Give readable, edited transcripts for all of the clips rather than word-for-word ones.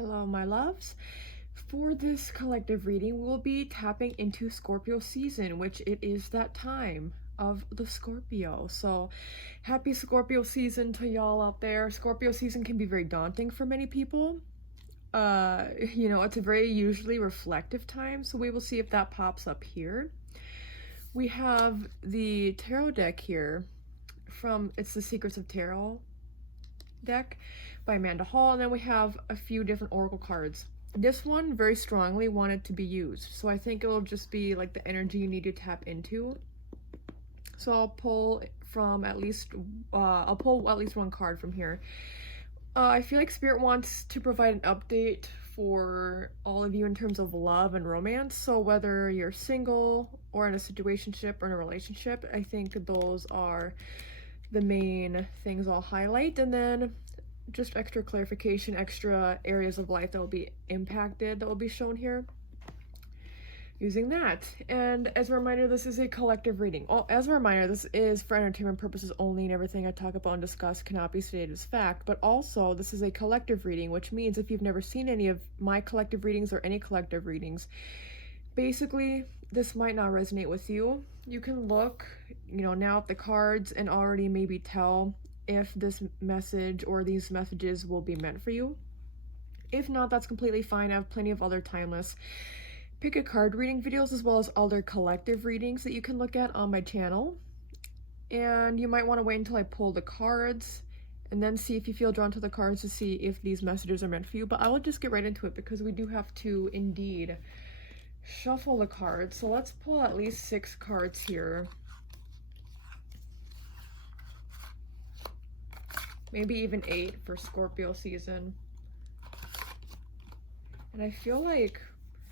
Hello, my loves. For this collective reading, we'll be tapping into Scorpio season, which it is that time of the Scorpio. So happy Scorpio season to y'all out there. Scorpio season can be very daunting for many people. It's a very usually reflective time, so we will see if that pops up here. We have the tarot deck here it's the Secrets of Tarot deck by Amanda Hall, and then we have a few different oracle cards. This one very strongly wanted to be used, so I think it will just be like the energy you need to tap into. So I'll pull at least one card from here. I feel like Spirit wants to provide an update for all of you in terms of love and romance. So whether you're single or in a situationship or in a relationship, I think those are the main things I'll highlight. And then just extra clarification, extra areas of life that will be impacted, that will be shown here using that. And as a reminder, this is a collective reading. As a reminder, this is for entertainment purposes only, and everything I talk about and discuss cannot be stated as fact. But also, this is a collective reading, which means if you've never seen any of my collective readings or any collective readings, basically this might not resonate with you. You can look, now at the cards and already maybe tell if this message or these messages will be meant for you. If not, that's completely fine. I have plenty of other timeless pick a card reading videos, as well as other collective readings that you can look at on my channel. And you might want to wait until I pull the cards and then see if you feel drawn to the cards to see if these messages are meant for you. But I will just get right into it because we do have to indeed shuffle the cards. So let's pull at least 6 cards here. Maybe even 8 for Scorpio season. And I feel like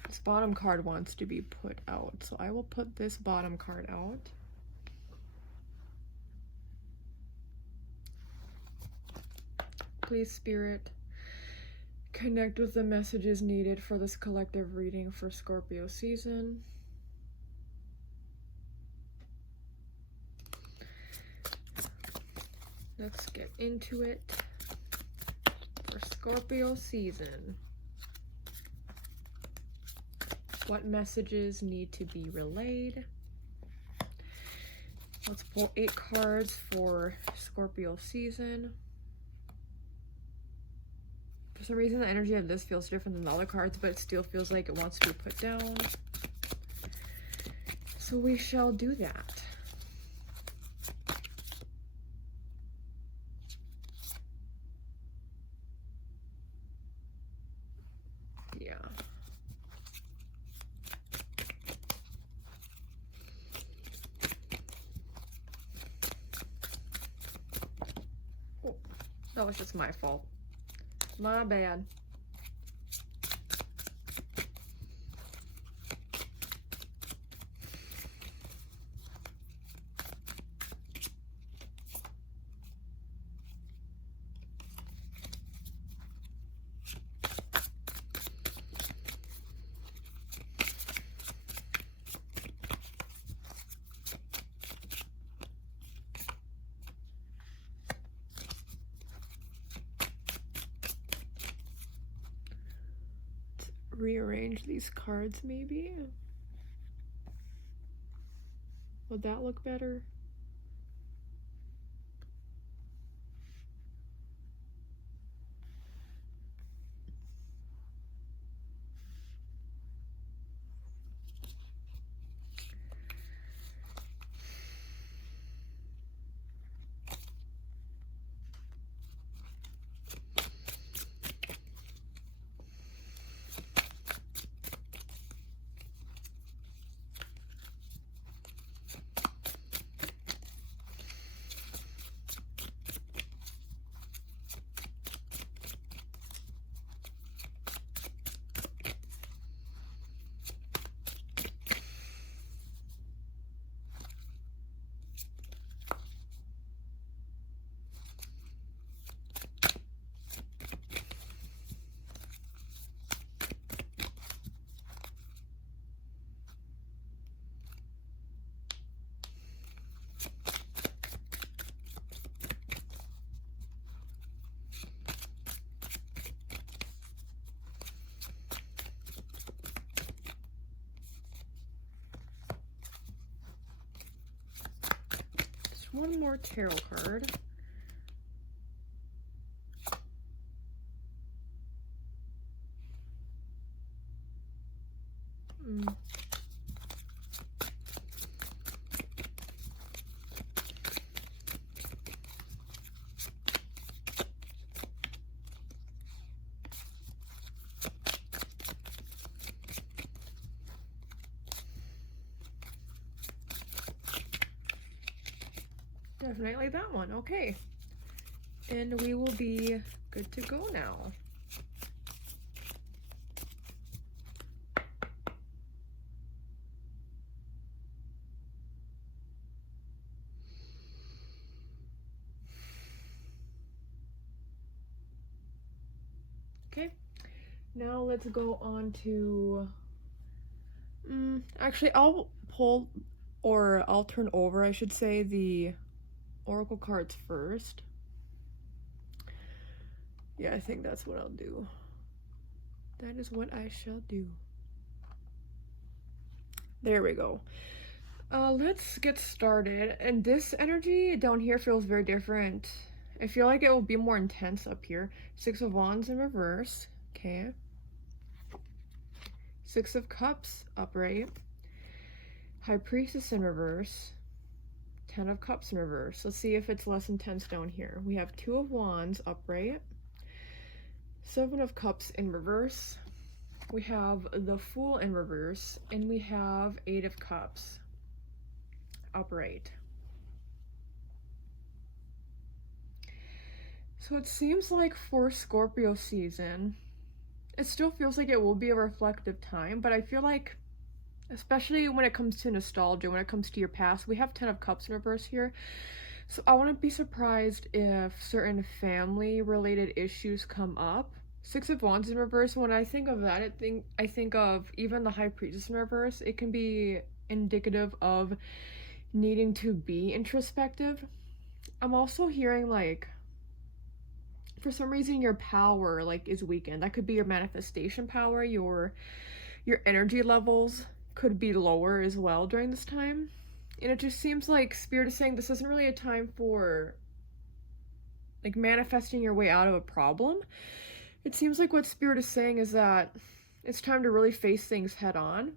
this bottom card wants to be put out, so I will put this bottom card out. Please, Spirit, connect with the messages needed for this collective reading for Scorpio season. Let's get into it for Scorpio season. What messages need to be relayed? Let's pull 8 cards for Scorpio season. For some reason, the energy of this feels different than the other cards, but it still feels like it wants to be put down. So we shall do that. Yeah. That was just my fault. My bad. Rearrange these cards, maybe? Would that look better? one more tarot card. Definitely that one. Okay. And we will be good to go now. Okay. Now let's go on to... actually, I'll pull, or I'll turn over, I should say, the oracle cards first. Yeah, I think that's what I'll do. That is what I shall do. There we go. Let's get started. And this energy down here feels very different. I feel like it will be more intense up here. 6 of Wands in reverse. Okay. 6 of Cups upright. High Priestess in reverse. 10 of Cups in reverse. Let's see if it's less intense down here. We have 2 of Wands upright. 7 of Cups in reverse. We have the Fool in reverse. And we have 8 of Cups upright. So it seems like for Scorpio season, it still feels like it will be a reflective time, but I feel like, especially when it comes to nostalgia, when it comes to your past, we have 10 of Cups in reverse here. So I wouldn't be surprised if certain family related issues come up. 6 of Wands in reverse, when I think of that, I think of even the High Priestess in reverse. It can be indicative of needing to be introspective. I'm also hearing like, for some reason your power like is weakened. That could be your manifestation power, your energy levels could be lower as well during this time. And it just seems like Spirit is saying this isn't really a time for like manifesting your way out of a problem. It seems like what Spirit is saying is that it's time to really face things head on,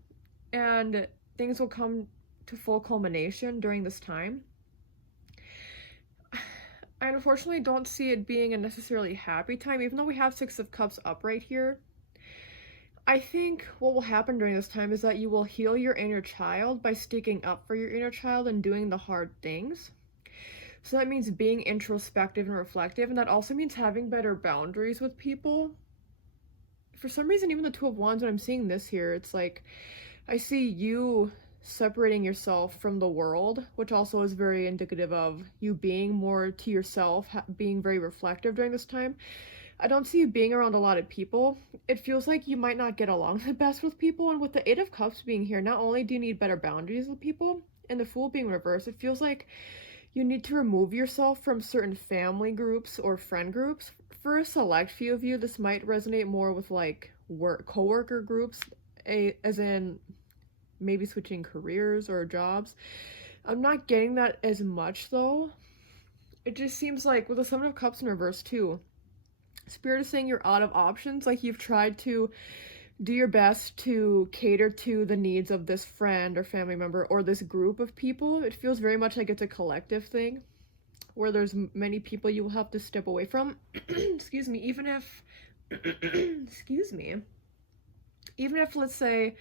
and things will come to full culmination during this time. I unfortunately don't see it being a necessarily happy time, even though we have 6 of Cups upright here. I think what will happen during this time is that you will heal your inner child by sticking up for your inner child and doing the hard things. So that means being introspective and reflective, and that also means having better boundaries with people. For some reason, even the 2 of Wands, when I'm seeing this here, it's like I see you separating yourself from the world, which also is very indicative of you being more to yourself, being very reflective during this time. I don't see you being around a lot of people. It feels like you might not get along the best with people, and with the 8 of Cups being here, not only do you need better boundaries with people, and the Fool being reversed, it feels like you need to remove yourself from certain family groups or friend groups. For a select few of you, this might resonate more with like co-worker groups, as in maybe switching careers or jobs. I'm not getting that as much though. It just seems like with the 7 of Cups in reverse too, Spirit is saying you're out of options. Like you've tried to do your best to cater to the needs of this friend or family member or this group of people. It feels very much like it's a collective thing where there's many people you will have to step away from. Excuse me, even if excuse me, even if, let's say,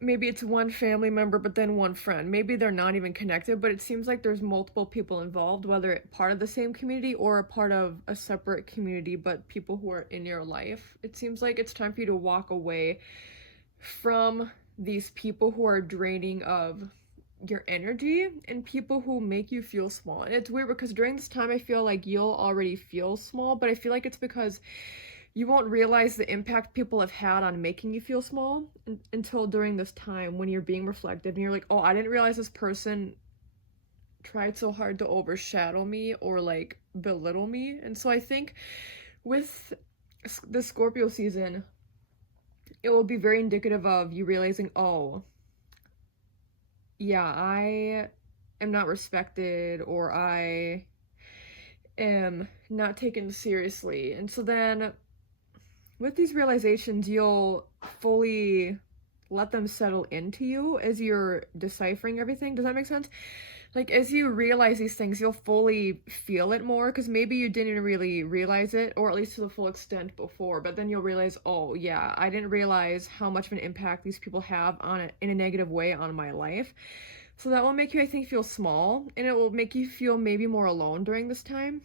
maybe it's one family member but then one friend, maybe they're not even connected, but it seems like there's multiple people involved, whether it's part of the same community or a part of a separate community, but people who are in your life. It seems like it's time for you to walk away from these people who are draining of your energy and people who make you feel small. And it's weird because during this time I feel like you'll already feel small, but I feel like it's because you won't realize the impact people have had on making you feel small until during this time when you're being reflective and you're like, oh, I didn't realize this person tried so hard to overshadow me or like belittle me. And so I think with the Scorpio season, it will be very indicative of you realizing, oh, yeah, I am not respected, or I am not taken seriously. And so then with these realizations, you'll fully let them settle into you as you're deciphering everything. Does that make sense? Like, as you realize these things, you'll fully feel it more, because maybe you didn't really realize it, or at least to the full extent before, but then you'll realize, oh yeah, I didn't realize how much of an impact these people have on it in a negative way on my life. So that will make you, I think, feel small, and it will make you feel maybe more alone during this time.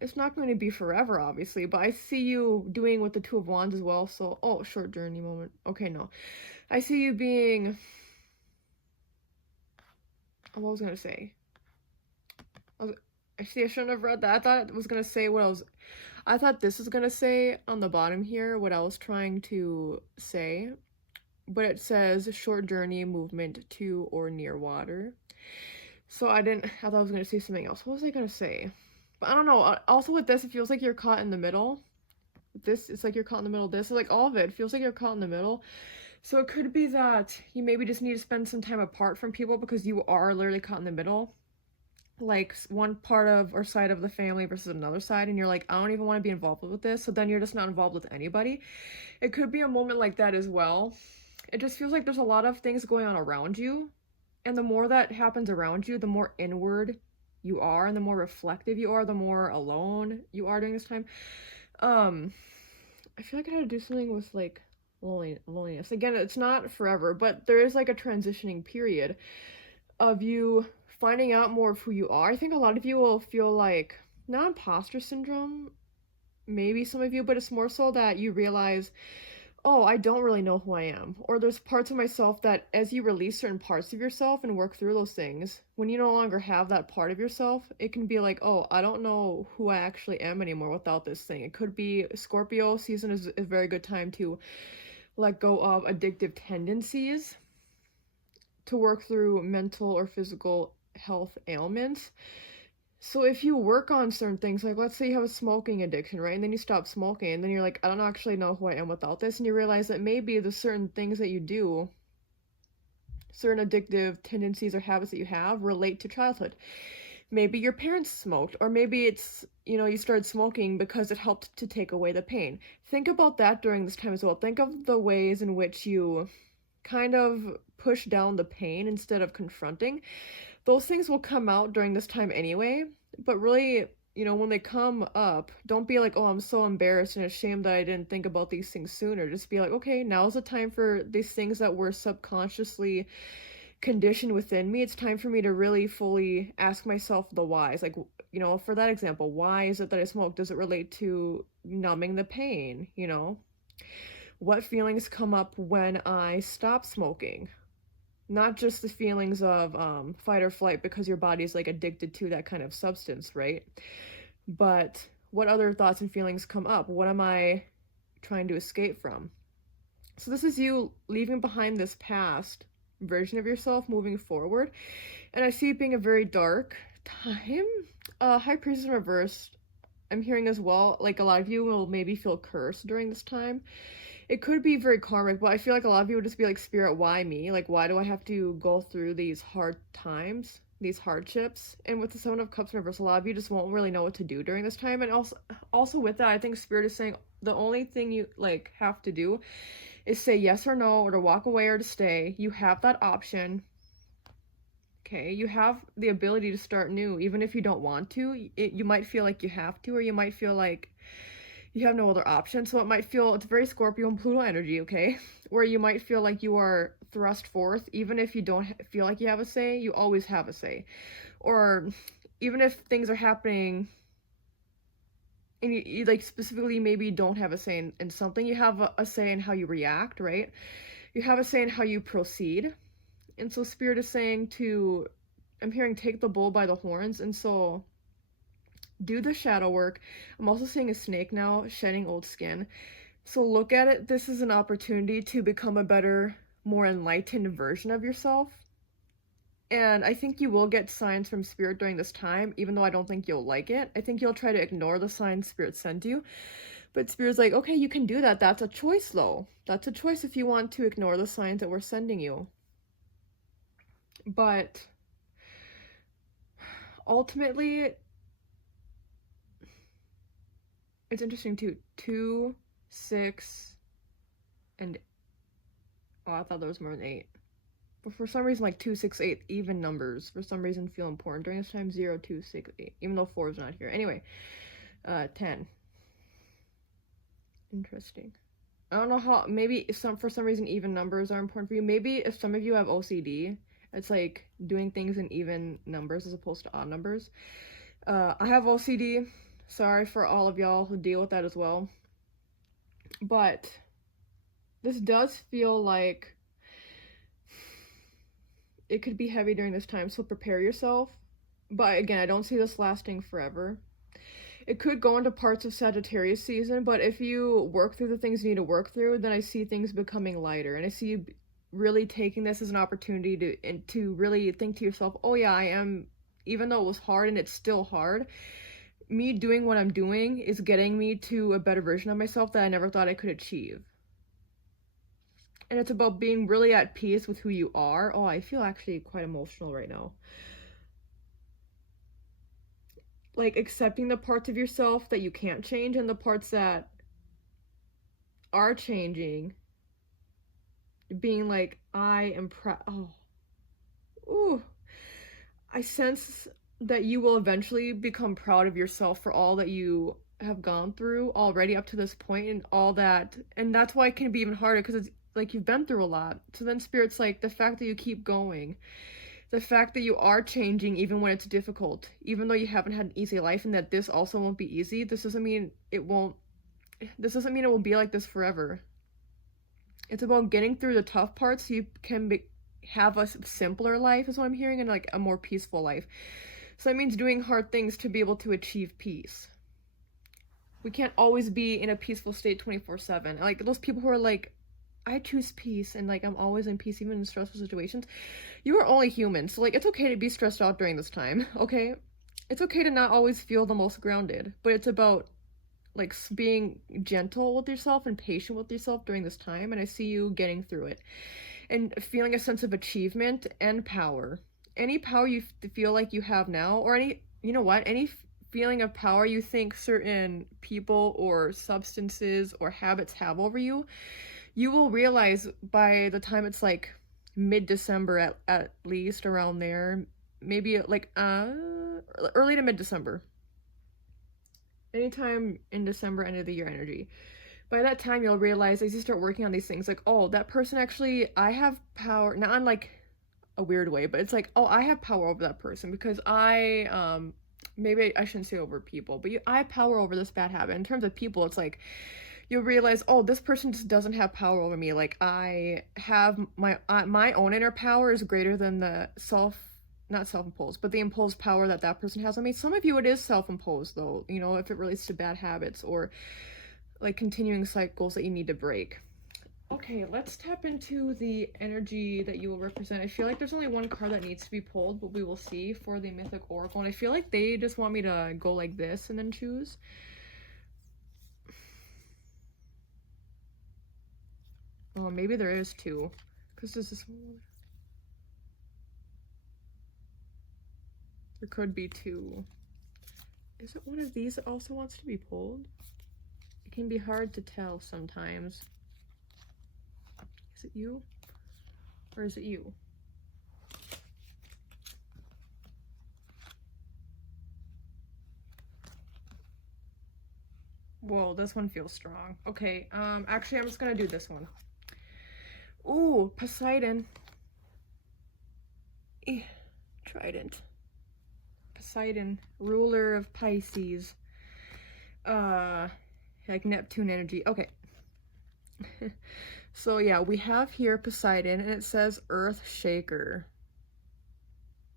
It's not going to be forever, obviously, but I see you doing with the Two of Wands as well, so, oh, short journey moment. Okay, no. I see you being... What was I gonna say? Actually, I shouldn't have read that. I thought it was gonna say what I thought this was gonna say on the bottom here, what I was trying to say. But it says short journey, movement to or near water. So I thought I was gonna say something else. What was I gonna say? But I don't know. Also with this, it feels like you're caught in the middle. This, it's like you're caught in the middle of this. So like all of it feels like you're caught in the middle. So it could be that you maybe just need to spend some time apart from people because you are literally caught in the middle. Like one part of or side of the family versus another side, and you're like, I don't even want to be involved with this. So then you're just not involved with anybody. It could be a moment like that as well. It just feels like there's a lot of things going on around you. And the more that happens around you, the more inward you are, and the more reflective you are, the more alone you are during this time. I feel like I had to do something with like loneliness. Again, it's not forever, but there is like a transitioning period of you finding out more of who you are. I think a lot of you will feel like, not imposter syndrome, maybe some of you, but it's more so that you realize, oh, I don't really know who I am. Or there's parts of myself that as you release certain parts of yourself and work through those things, when you no longer have that part of yourself, it can be like, oh, I don't know who I actually am anymore without this thing. It could be Scorpio season is a very good time to let go of addictive tendencies, to work through mental or physical health ailments. So if you work on certain things, like let's say you have a smoking addiction, right? And then you stop smoking, and then you're like, I don't actually know who I am without this. And you realize that maybe the certain things that you do, certain addictive tendencies or habits that you have relate to childhood. Maybe your parents smoked, or maybe it's, you started smoking because it helped to take away the pain. Think about that during this time as well. Think of the ways in which you kind of push down the pain instead of confronting. Those things will come out during this time anyway, but really, when they come up, don't be like, oh, I'm so embarrassed and ashamed that I didn't think about these things sooner. Just be like, okay, now's the time for these things that were subconsciously conditioned within me. It's time for me to really fully ask myself the whys. Like, for that example, why is it that I smoke? Does it relate to numbing the pain? What feelings come up when I stop smoking? Not just the feelings of fight or flight because your body's like addicted to that kind of substance, right? But what other thoughts and feelings come up? What am I trying to escape from? So this is you leaving behind this past version of yourself, moving forward. And I see it being a very dark time. High Priestess in reverse, I'm hearing as well, like a lot of you will maybe feel cursed during this time. It could be very karmic, but I feel like a lot of you would just be like, Spirit, why me? Like, why do I have to go through these hard times, these hardships? And with the Seven of Cups in reverse, a lot of you just won't really know what to do during this time. And also with that, I think Spirit is saying the only thing you like have to do is say yes or no, or to walk away or to stay. You have that option. Okay, you have the ability to start new, even if you don't want to. You might feel like you have to, or you might feel like you have no other option. So it's very Scorpio and Pluto energy, okay? Where you might feel like you are thrust forth, even if you don't feel like you have a say, you always have a say. Or even if things are happening and you like specifically maybe you don't have a say in something, you have a say in how you react, right? You have a say in how you proceed. And so Spirit is saying I'm hearing take the bull by the horns, and so do the shadow work. I'm also seeing a snake now, shedding old skin. So look at it, this is an opportunity to become a better, more enlightened version of yourself. And I think you will get signs from Spirit during this time, even though I don't think you'll like it. I think you'll try to ignore the signs Spirit sent you. But Spirit's like, okay, you can do that. That's a choice, though. That's a choice if you want to ignore the signs that we're sending you. But ultimately, it's interesting too. 2, 6, and oh, I thought there was more than 8. But for some reason, like 2, 6, 8, even numbers, for some reason feel important during this time. 0, 2, 6, 8, even though 4 is not here. Anyway, 10. Interesting. I don't know how, maybe for some reason even numbers are important for you. Maybe if some of you have OCD, it's like doing things in even numbers as opposed to odd numbers. I have OCD. Sorry for all of y'all who deal with that as well. But this does feel like it could be heavy during this time, so prepare yourself. But again, I don't see this lasting forever. It could go into parts of Sagittarius season, but if you work through the things you need to work through, then I see things becoming lighter. And I see you really taking this as an opportunity to really think to yourself, oh yeah, I am, even though it was hard and it's still hard, me doing what I'm doing is getting me to a better version of myself that I never thought I could achieve. And it's about being really at peace with who you are. Oh, I feel actually quite emotional right now. Like accepting the parts of yourself that you can't change and the parts that are changing. Being like, I am proud. Oh. Ooh. I sense that you will eventually become proud of yourself for all that you have gone through already up to this point and all that. And that's why it can be even harder, because it's like you've been through a lot. So then Spirit's like, the fact that you keep going, the fact that you are changing even when it's difficult, even though you haven't had an easy life, and that this also won't be easy, this doesn't mean it will be like this forever. It's about getting through the tough parts so you can have a simpler life, is what I'm hearing, and like a more peaceful life. So that means doing hard things to be able to achieve peace. We can't always be in a peaceful state 24/7. Like those people who are like, I choose peace and like I'm always in peace even in stressful situations. You are only human, so like it's okay to be stressed out during this time, okay? It's okay to not always feel the most grounded, but it's about like being gentle with yourself and patient with yourself during this time, and I see you getting through it and feeling a sense of achievement and power. Any power you feel like you have now, or any feeling of power you think certain people or substances or habits have over you, you will realize by the time it's like mid-December, at least around there, maybe like early to mid-December, anytime in December, end of the year energy. By that time, you'll realize as you start working on these things, like, oh, that person actually, I have power, not in like a weird way, but it's like, oh, I have power over that person because maybe I shouldn't say over people, but I have power over this bad habit. In terms of people, it's like, you'll realize, oh, this person just doesn't have power over me. Like, I have my own inner power is greater than the not self-imposed, but the imposed power that person has on me. Some of you, it is self-imposed, though, you know, if it relates to bad habits or like continuing cycles that you need to break. Okay, let's tap into the energy that you will represent. I feel like there's only one card that needs to be pulled, but we will see for the Mythic Oracle. And I feel like they just want me to go like this and then choose. Oh, maybe there is 2. Because there's this one. There could be 2. Is it one of these that also wants to be pulled? It can be hard to tell sometimes. Is it you? Or is it you? Whoa, this one feels strong. Okay, actually I'm just gonna do this one. Ooh, Poseidon. Trident. Poseidon, ruler of Pisces. Like Neptune energy. Okay. So yeah, we have here Poseidon, and it says Earth Shaker.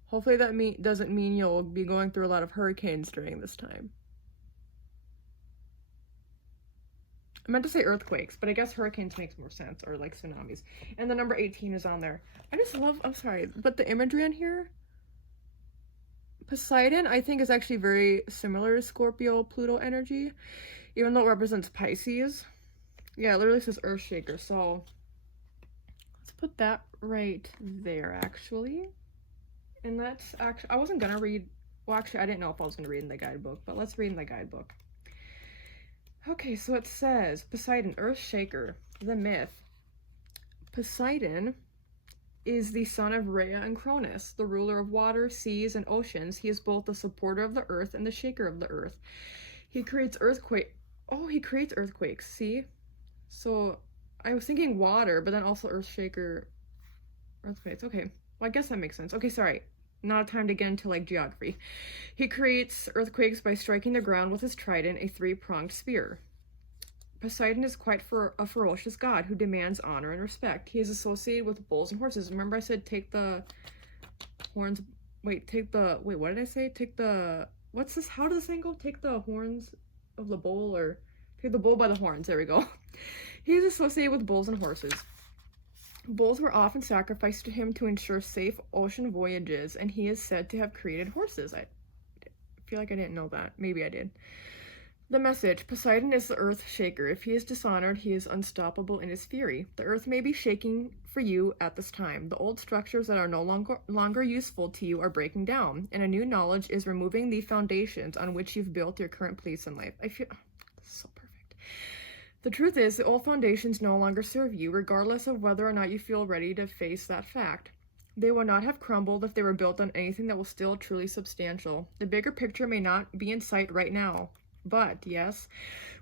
Hopefully that doesn't mean you'll be going through a lot of hurricanes during this time. I meant to say earthquakes, but I guess hurricanes makes more sense, or like tsunamis. And the number 18 is on there. I just love, I'm sorry, but the imagery on here, Poseidon, I think is actually very similar to Scorpio, Pluto energy, even though it represents Pisces. Yeah, it literally says Earthshaker, so let's put that right there, actually. And that's actually, I wasn't gonna read Well, actually, I didn't know if I was going to read in the guidebook, but let's read in the guidebook. Okay, so it says, Poseidon, Earth Shaker, the myth. Poseidon is the son of Rhea and Cronus, the ruler of water, seas, and oceans. He is both the supporter of the earth and the shaker of the earth. He creates he creates earthquakes, see? So, I was thinking water, but then also earth shaker, earthquakes. Okay, well, I guess that makes sense. Okay, sorry. Not a time to get into, like, geography. He creates earthquakes by striking the ground with his trident, a three-pronged spear. Poseidon is quite a ferocious god who demands honor and respect. He is associated with bulls and horses. Remember I said take the horns... Wait, what did I say? Take the... What's this? How does this thing go? Take the horns of the bull, or... Take the bull by the horns. There we go. He is associated with bulls and horses. Bulls were often sacrificed to him to ensure safe ocean voyages, and he is said to have created horses. I feel like I didn't know that. Maybe I did. The message: Poseidon is the earth shaker. If he is dishonored, he is unstoppable in his fury. The earth may be shaking for you at this time. The old structures that are no longer useful to you are breaking down, and a new knowledge is removing the foundations on which you've built your current place in life. I feel... this is so perfect. The truth is, the old foundations no longer serve you, regardless of whether or not you feel ready to face that fact. They will not have crumbled if they were built on anything that was still truly substantial. The bigger picture may not be in sight right now, but, yes,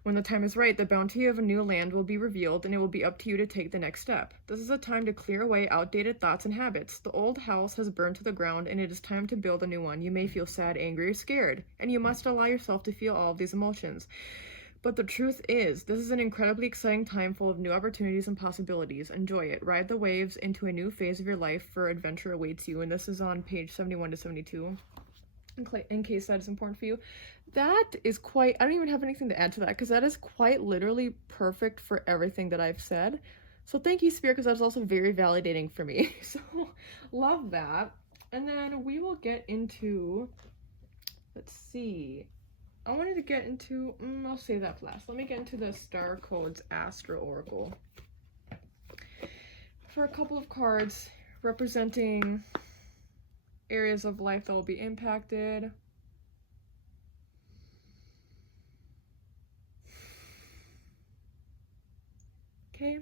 when the time is right, the bounty of a new land will be revealed, and it will be up to you to take the next step. This is a time to clear away outdated thoughts and habits. The old house has burned to the ground, and it is time to build a new one. You may feel sad, angry, or scared, and you must allow yourself to feel all of these emotions. But the truth is, this is an incredibly exciting time full of new opportunities and possibilities. Enjoy it. Ride the waves into a new phase of your life, for adventure awaits you. And this is on page 71 to 72, in case that is important for you. That is quite... I don't even have anything to add to that, because that is quite literally perfect for everything that I've said. So thank you, Spirit, because that's also very validating for me. So, love that. And then we will get into... Let's see... I wanted to get into, I'll save that for last. Let me get into the Starcodes Astro Oracle. For a couple of cards representing areas of life that will be impacted. Okay.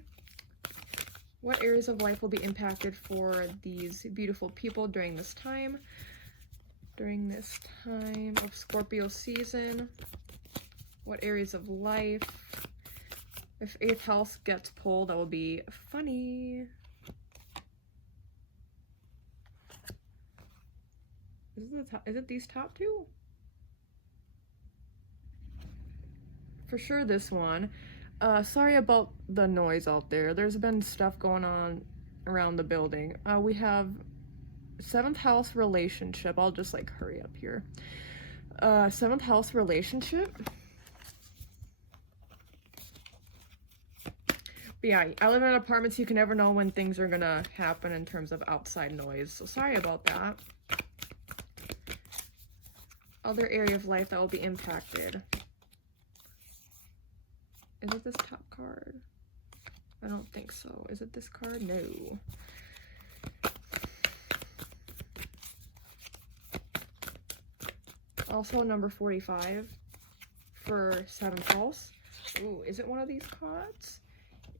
What areas of life will be impacted for these beautiful people during this time? During this time of Scorpio season, what areas of life? If 8th house gets pulled, that will be funny. Is it these top two? For sure this one. Sorry about the noise out there. There's been stuff going on around the building. We have 7th house relationship. I'll just like hurry up here. 7th house relationship. But yeah, I live in an apartment, so you can never know when things are gonna happen in terms of outside noise. So sorry about that. Other area of life that will be impacted. Is it this top card? I don't think so. Is it this card? No. Also number 45 for 7th house. Ooh, is it one of these cards?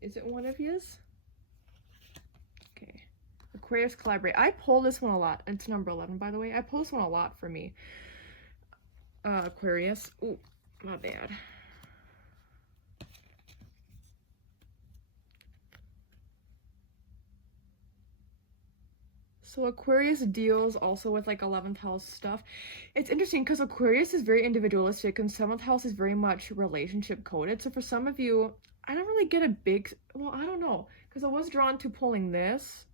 Is it one of yours? Okay. Aquarius collaborate. I pull this one a lot. It's number 11, by the way. I pull this one a lot for me. Aquarius. Ooh, my bad. So Aquarius deals also with like 11th house stuff. It's interesting because Aquarius is very individualistic and 7th house is very much relationship coded. So for some of you, I don't really get a big, well, I don't know, because I was drawn to pulling this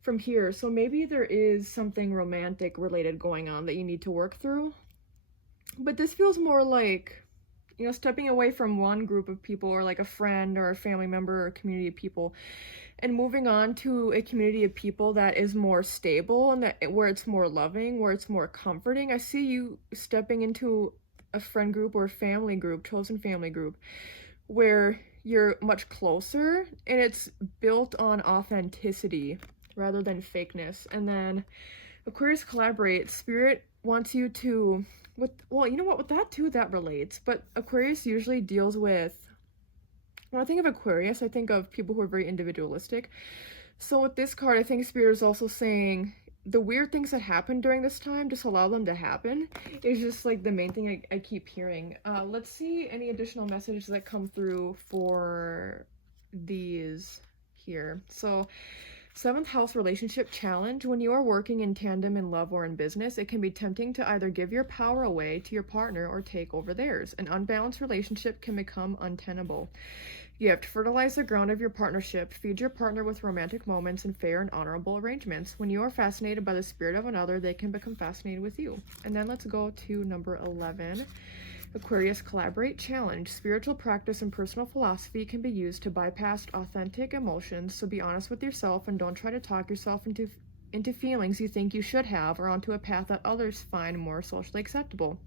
from here. So maybe there is something romantic related going on that you need to work through. But this feels more like, you know, stepping away from one group of people, or like a friend or a family member or a community of people, and moving on to a community of people that is more stable and that where it's more loving, where it's more comforting. I see you stepping into a friend group or a family group, chosen family group, where you're much closer and it's built on authenticity rather than fakeness. And then Aquarius collaborate. Spirit wants you to, well, you know what, with that too, that relates, but Aquarius usually deals with, when I think of Aquarius, I think of people who are very individualistic. So with this card, I think Spirit is also saying the weird things that happen during this time, just allow them to happen. Is just like the main thing I keep hearing. Let's see any additional messages that come through for these here. So 7th house relationship challenge. When you are working in tandem in love or in business, it can be tempting to either give your power away to your partner or take over theirs. An unbalanced relationship can become untenable. You have to fertilize the ground of your partnership, feed your partner with romantic moments and fair and honorable arrangements. When you are fascinated by the spirit of another, they can become fascinated with you. And then let's go to number 11. Aquarius Collaborate Challenge. Spiritual practice and personal philosophy can be used to bypass authentic emotions, so be honest with yourself and don't try to talk yourself into feelings you think you should have or onto a path that others find more socially acceptable.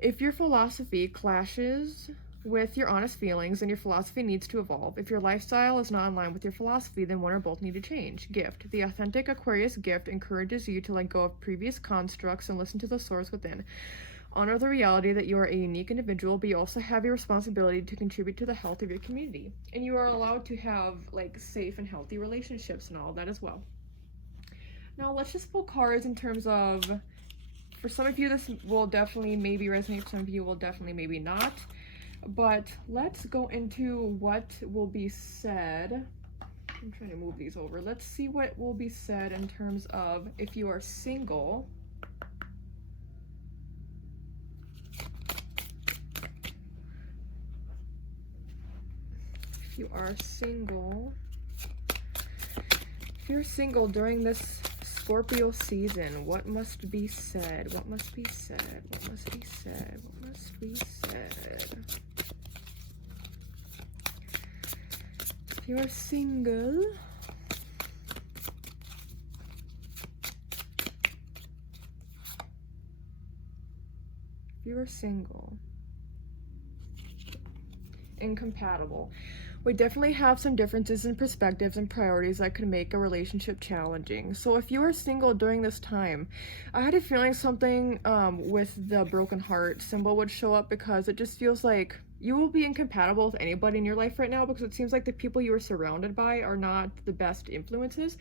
If your philosophy clashes with your honest feelings, then your philosophy needs to evolve. If your lifestyle is not in line with your philosophy, then one or both need to change. Gift. The authentic Aquarius gift encourages you to let go of previous constructs and listen to the source within. Honor the reality that you are a unique individual, but you also have a responsibility to contribute to the health of your community. And you are allowed to have like safe and healthy relationships and all that as well. Now let's just pull cards in terms of, for some of you this will definitely maybe resonate, for some of you will definitely maybe not. But let's go into what will be said. I'm trying to move these over. Let's see what will be said in terms of if you are single. If you are single. If you're single during this Scorpio season, what must be said? What must be said? What must be said? What must be said? If you are single, incompatible. We definitely have some differences in perspectives and priorities that could make a relationship challenging. So if you are single during this time, I had a feeling something with the broken heart symbol would show up, because it just feels like you will be incompatible with anybody in your life right now, because it seems like the people you are surrounded by are not the best influences.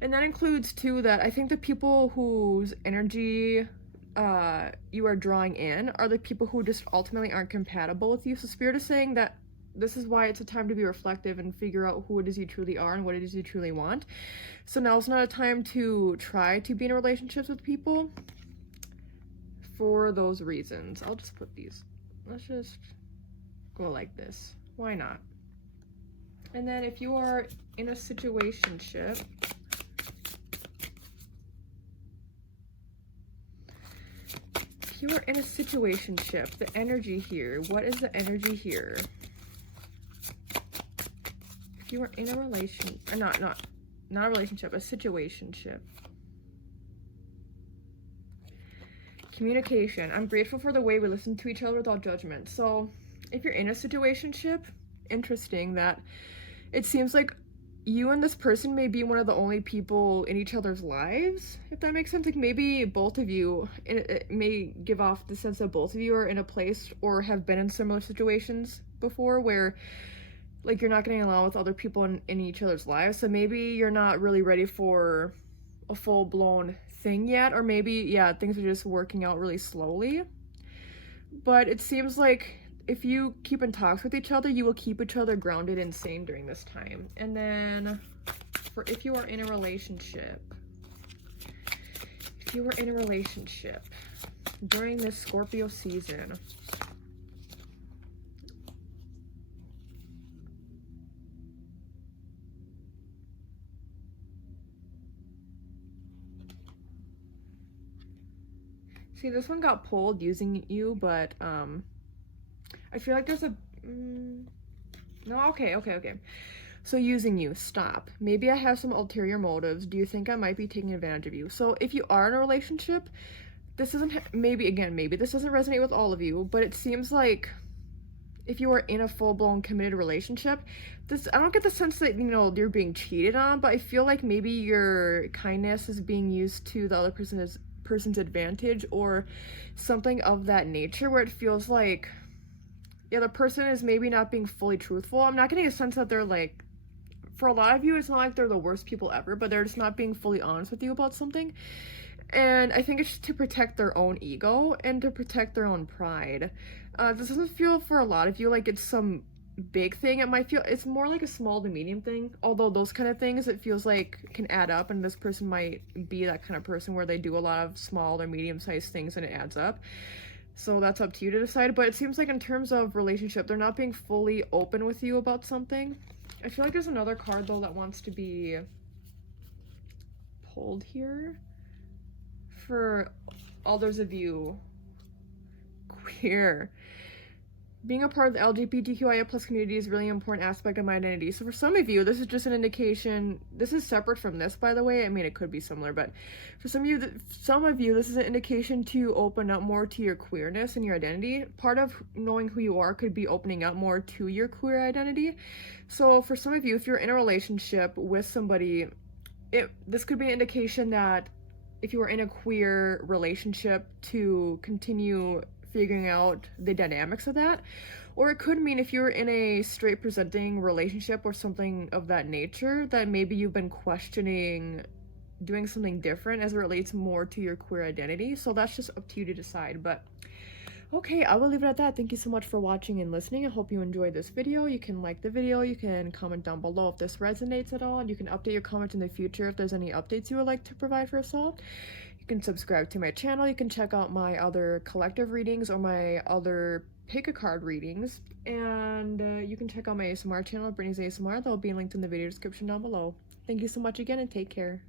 And that includes too that I think the people whose energy you are drawing in are the people who just ultimately aren't compatible with you. So Spirit is saying that this is why it's a time to be reflective and figure out who it is you truly are and what it is you truly want. So now's not a time to try to be in relationships with people for those reasons. I'll just put these. Let's just go like this. Why not? And then if you are in a situationship, the energy here, what is the energy here? If you are in a relation, not a relationship, a situationship. Communication. I'm grateful for the way we listen to each other without judgment. So if you're in a situationship, interesting that it seems like you and this person may be one of the only people in each other's lives, if that makes sense. Like maybe both of you, it may give off the sense that both of you are in a place or have been in similar situations before where like you're not getting along with other people in each other's lives. So maybe you're not really ready for a full-blown thing yet, or maybe, yeah, things are just working out really slowly. But it seems like if you keep in talks with each other, you will keep each other grounded and sane during this time. And then for if you are in a relationship, during this Scorpio season, see, this one got pulled using you, but I feel like there's a no, okay. So using you, stop. Maybe I have some ulterior motives. Do you think I might be taking advantage of you? So if you are in a relationship, this isn't, maybe this doesn't resonate with all of you, but it seems like if you are in a full-blown committed relationship, I don't get the sense that, you know, you're being cheated on, but I feel like maybe your kindness is being used to the other person's advantage or something of that nature, where it feels like, yeah, the person is maybe not being fully truthful. I'm not getting a sense that they're like, for a lot of you, it's not like they're the worst people ever, but they're just not being fully honest with you about something. And I think it's just to protect their own ego and to protect their own pride. This doesn't feel for a lot of you like it's some big thing. It might feel, it's more like a small to medium thing, although those kind of things it feels like can add up, and this person might be that kind of person where they do a lot of small or medium-sized things and it adds up. So that's up to you to decide. But it seems like in terms of relationship, they're not being fully open with you about something. I feel like there's another card though that wants to be pulled here for others of you queer. Being a part of the LGBTQIA plus community is a really important aspect of my identity. So for some of you, this is just an indication. This is separate from this, by the way. I mean, it could be similar, but for some of you, this is an indication to open up more to your queerness and your identity. Part of knowing who you are could be opening up more to your queer identity. So for some of you, if you're in a relationship with somebody, this could be an indication that if you are in a queer relationship, to continue figuring out the dynamics of that. Or it could mean if you're in a straight presenting relationship or something of that nature, that maybe you've been questioning doing something different as it relates more to your queer identity. So that's just up to you to decide. But okay, I will leave it at that. Thank you so much for watching and listening. I hope you enjoyed this video. You can like the video, you can comment down below if this resonates at all, and you can update your comments in the future if there's any updates you would like to provide for us all. You can subscribe to my channel, you can check out my other collective readings or my other pick a card readings, and you can check out my ASMR channel, Brittney's ASMR. That'll be linked in the video description down below. Thank you so much again, and take care.